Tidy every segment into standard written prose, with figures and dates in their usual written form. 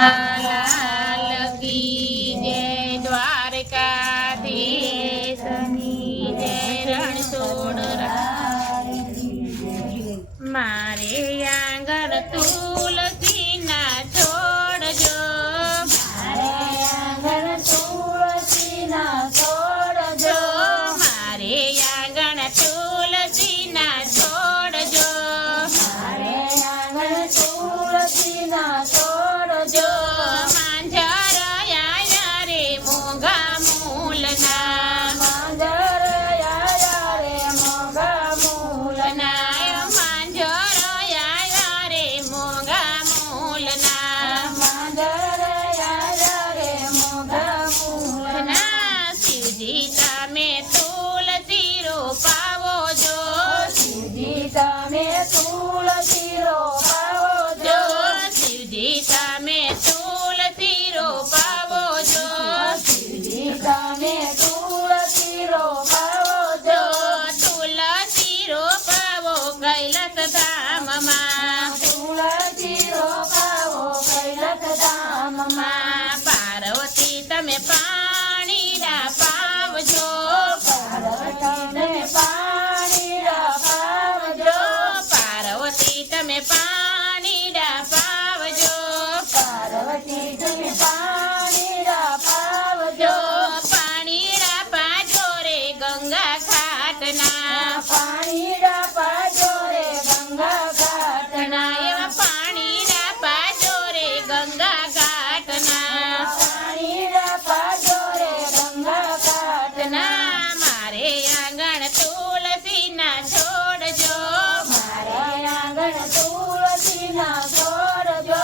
લાલ કી જય, દ્વારકાધીશની જય, રણછોડ મારે આંગણ તુલસીના છોડ જો, મારે આંગણ તુલસીના છોડ જો, મારે આંગણ તુલસીના છોડ જો, મારે આંગણ તુલસીના છોડ જો, માંજર આયા રે મોંઘા મૂલના, માંજર આયા રે મોંઘા મૂલના, માંજર આયા રે મોંઘા મૂલના, માંજર આયા રે મોંઘા મૂલના, શિવજી તમે તુલસી રોપાવો જો, શિવજી તમે તુલસી રોપાવો જો જો, શિવજી તમે તુલસી રોપાવો જો, શિવજી તમે તુલસી રોપાવો જો જો, તુલસી રોપાવો કૈલાસ ધામમાં, તુલસી રોપાવો કૈલાસ ધામમાં, પાર્વતી તમે પાણીડા પાવજો, પાર્વતીને પાણીડા પાવજો, પાર્વતી તમે પાણીડા પાવજો, પાર્વતી તમે પાણીડા પાવજો, જો પાણીડા પાજો રે ગંગા ઘાટના, પાણીડા પાજો રે ગંગા ઘાટના, એવા પાણીડા પાજો રે ગંગા ઘાટના, પાણીડા પાજો રે ગંગા ઘાટના, મારે આંગણ તુલસીના છોડ જો, મારે આંગણ તુલસીના છોડ જો,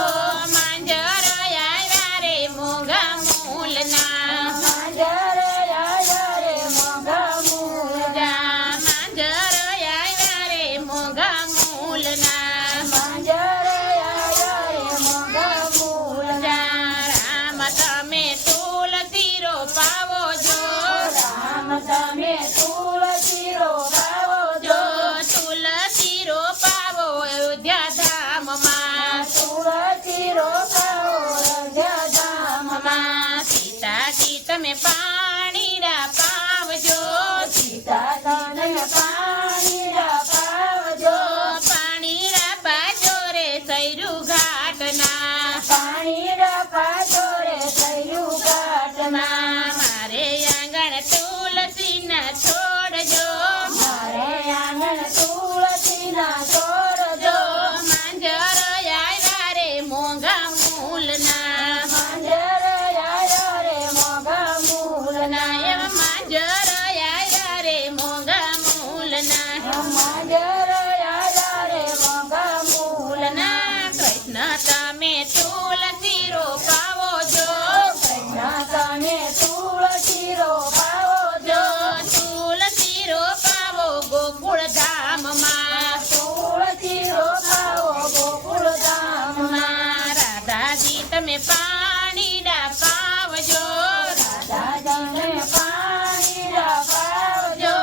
માંજર આયા રે મોંઘા મૂલના, માંજર આયા રે મોંઘા મૂલના, માંજર આયા રે મોંઘા મૂલના, માંજર આયા રે મોંઘા મૂલના, રામ તમે તુલસી રોપાવો જો, રામ તમે તુલસી રોપાવો જો જો, તુલસી રોપાવો અયોધ્યા ધામમાં, તુલસી રોપાવો અયોધ્યા ધામમાં, સીતાજી તમે પાણીડા પાવજો, સીતા તમે પાણીડા પાવજો, પાણીડા પાજો રે સૈરુ ઘાટના, પાણીડા પાજો રે સૈયું ઘાટમાં, મારે આંગણ તુલસીના છોડ જો, મારે આંગણ તુલસીના છોડ જો જો, માંજર આયા રે મોંઘા મૂલના, માંજર આયા રે મોંઘા મૂલના, એવા માંજર આયા રે મોંઘા મૂલના, માંજર આયા રે મોંઘા મૂલના, કૃષ્ણ તમે તુલસી રોપાવો જો, કૃષ્ણ તમે તુલસી રોપાવો જો જો, તુલસી રોપાવો ગોકુળ ધામમાં, તુલસી રોપાવો ગોકુળ ધામમાં, રાધાજી તમે પાણીડા પાવજો, રાધા તમે પાણીડા પાવજો, જો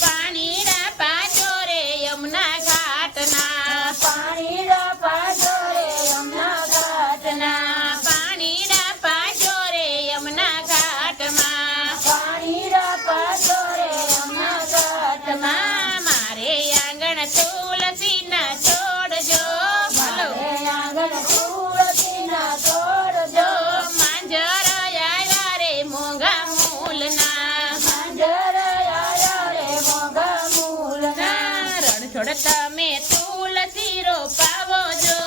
પાણીડા પાજો રે યમુના ઘાટના, પાણીડા પાજો રે યમુના ઘાટના, પાણીડા પાજો રે યમુના ઘાટમાં, પાણીડા પાજો રે યમુના ઘાટમાં, મારે આંગણ તુલસીના છોડ જો, મારે આંગણ તુલસીના છોડ જો જો, માંજર આયા રે મોંઘા મૂલના, માંજર આયા રે મોંઘા મૂલના, રણછોડ તમે તુલસી રોપાવો જો,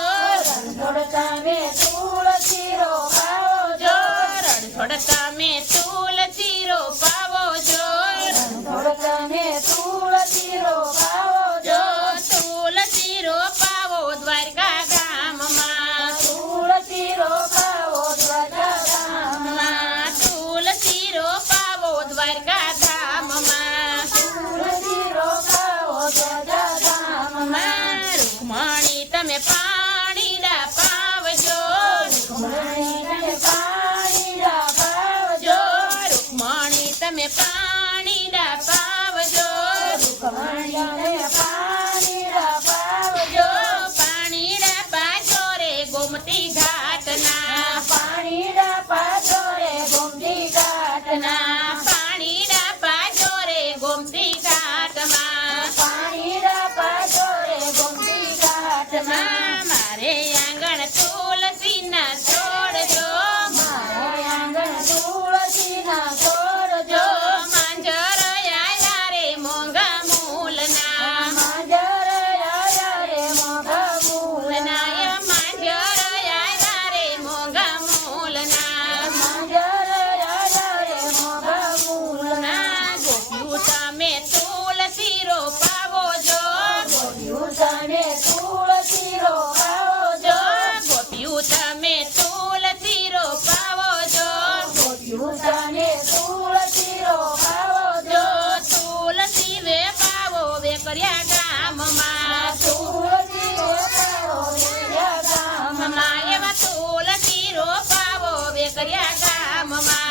રણછોડ તમે તુલસી રોપાવો જો જો, રણછોડ તમે તુલસી રોપાવો જો, રણછોડ તમે તુલસી રોપાવો જો જો, તુલસી રોપાવો દ્વારકા ગામમાં, તુલસી રોપાવો દ્વારકા ધામમાં, તુલસી રોપાવો દ્વારકા ધામમાં, તુલસી રોપાવો દ્વારકા ધામમાં, રૂકમણી તમે પાણીડા પાવજો, કર્યા ગામમાં